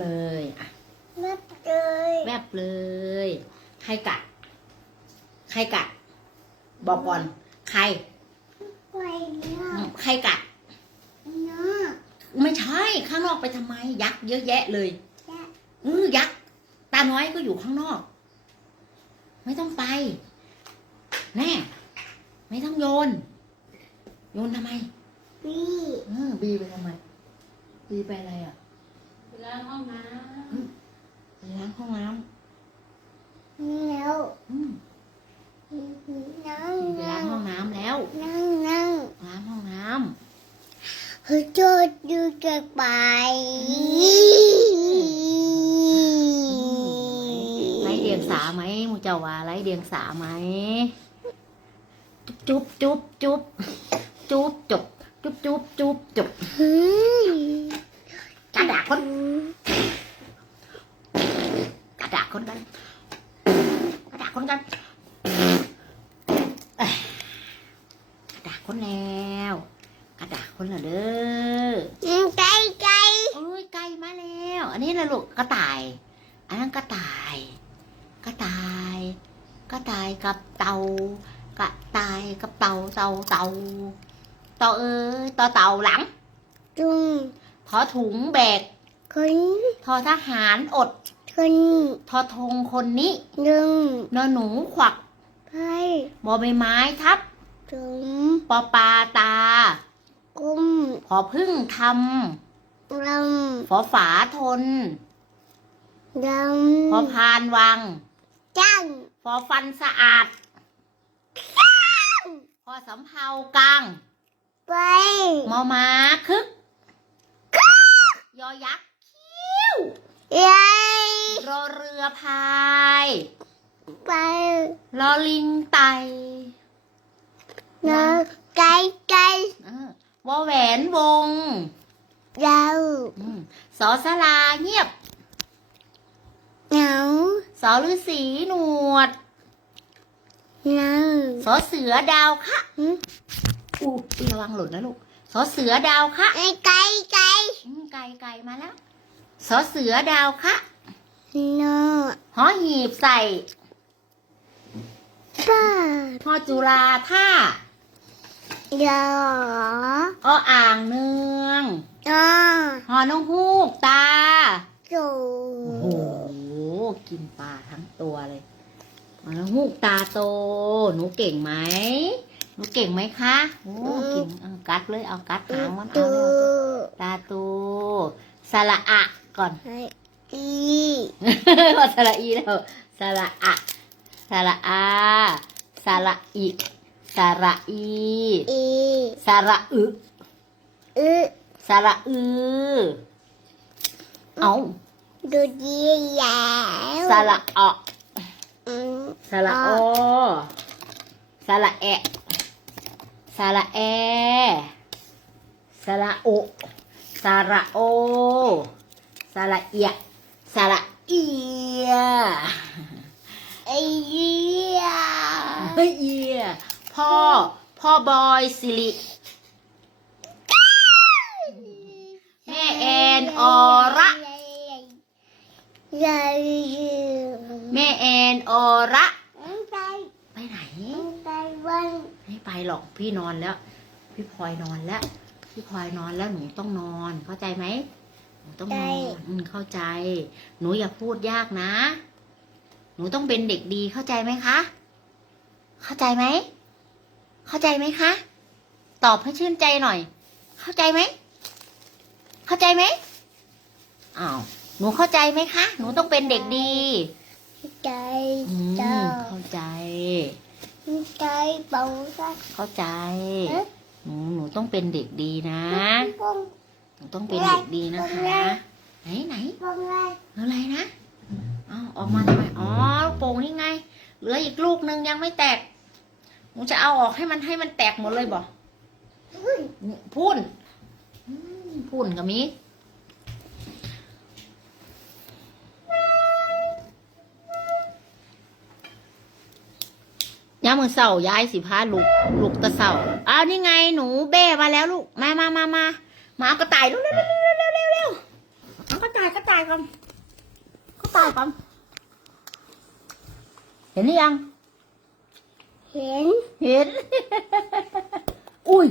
เลยอะนับเลยแวบเลย ใครกัด ใครกัด บอกก่อน ใครไว้เนี่ยใครกัดเนาะไม่ใช่ ข้างนอกไปทำไม ยักษ์เยอะแยะเลยจะเออยักษ์ตาน้อยก็อยู่ข้างนอก ไม่ต้องไป แน่ ไม่ต้องโยน โยนทำไมปีเออบีไปทำไม บีไปอะไรอะไปล้าง ห้องน้ไปล้างห้องน้แล้วำอืมนั่งบีไปล้างห้องน้ำแล้วนั่งนั่งล้างห้องน้เฮ้ยโจดดูเกินไปำไรเดียงสาไหมมูเจ้าว่าไรเดียงสาไหมจุ๊บจุ๊บจุ๊บจุ๊บจุ๊บจบจุ๊บจุ๊บจุ๊บจุ๊บเฮ้ยกระดาษคนกระดาษ คนกันกระดาษคนกันเอ้ยกระดาษคนแล้วกระดาษคนละเด้อไก่ไก่เอ้ยไก่มาแล้ว อันนี้นะลูกกระต่าย อันนั้นกระต่าย กระต่าย กระต่ายกับเต่ากระต่ายกับเต่าเต่าเต่าเต่าเอ้ยต่อเต่าหลังจุงทอถุงแบกคนทอทหารอด คนทอธงคนนี้หนึ่งนอหนูขวักไปบอใบไม้ทับจุงปอปลาตา กุ้มพอพึ่งทำลำฝอฝาทนำดพอพานวัง จังพอฟันสะอาดพอสำเภากลางไปมอมาคึก ยอยักษ์คิ้ว ยาย รอเรือพาย ไป รอลิงไตนะไก่ไก่เออวอแหวนวงเราอืมสอสลาเงียบ เหงาสอฤาษีหนวดเหงาสอเสือดาวคะหืมอู้ยระวังหล่นนะลูกสอเสือดาวคะไอ้ไก่ไก่อืมไก่ไก่มาแล้วสอเสือดาวคะโนหอหีบใส่ป้าหอจุฬาท่ายาออ่างเนืองอ่าหอนกฮูกตาโจโอ้โหกินปลาทั้งตัวเลยหอนกฮูกตาโต หนูเก่งไหมหนูเก่งไหมคะโอ้กินเอากัดเลยเอากัดหางมันเอาตูเลยตาโตสระอะก่อนให้อีพอสระอีแล้วสระอะสระอา สระอีสระอีอีสระอึอึสระอือเอาดูดีแล้วสระอะอืมสระโอสระแอะสระแอสระโอสระโอสระเอียสระเอียไอ้เหี้ย เฮ้ยเอียพ่อ พ่อบอยสิริ แม่แอนอระยายแม่แอนอระไปไปไหนไปวันไม่ไปหรอกพี่นอนแล้ว พี่พลอยนอนแล้ว พี่พลอยนอนแล้วหนูต้องนอนเข้าใจไหมหนูต้องนอนอืมเข้าใจ หนูอย่าพูดยากนะ หนูต้องเป็นเด็กดีเข้าใจไหมคะ เข้าใจไหม เข้าใจไหมคะ ตอบให้ชื่นใจหน่อย เข้าใจไหม เข้าใจไหมอ้าวหนูเข้าใจไหมคะ หนูต้องเป็นเด็กดีใจอืมเจ้าเข้าใจใจเบาสักเข้าใจเอ๊ะหนูหนูต้องเป็นเด็กดีนะปงหนูต้องเป็นเด็กดีนะคะ ไหนไหนปงอะไรอะไรนะเอาออกมาทำไม อ๋อลูกโป่งนี่ไง เหลืออีกลูกนึงยังไม่แตก หนูจะเอาออกให้มันให้มันแตกหมดเลยบอุ้ยพุ่นพุ่นกับมียามือเสาย้ายสิพาลูกลูกตะเสาอ้าวนี่ไงหนูเบ้มาแล้วลูก มามามามามาเอากระต่ายเร็วเร็วเร็วเร็วเร็วเร็วเอากระต่ายกระต่ายก่อนกระต่ายก่อนเห็นหรือยัง เห็น เห็น อุ้ย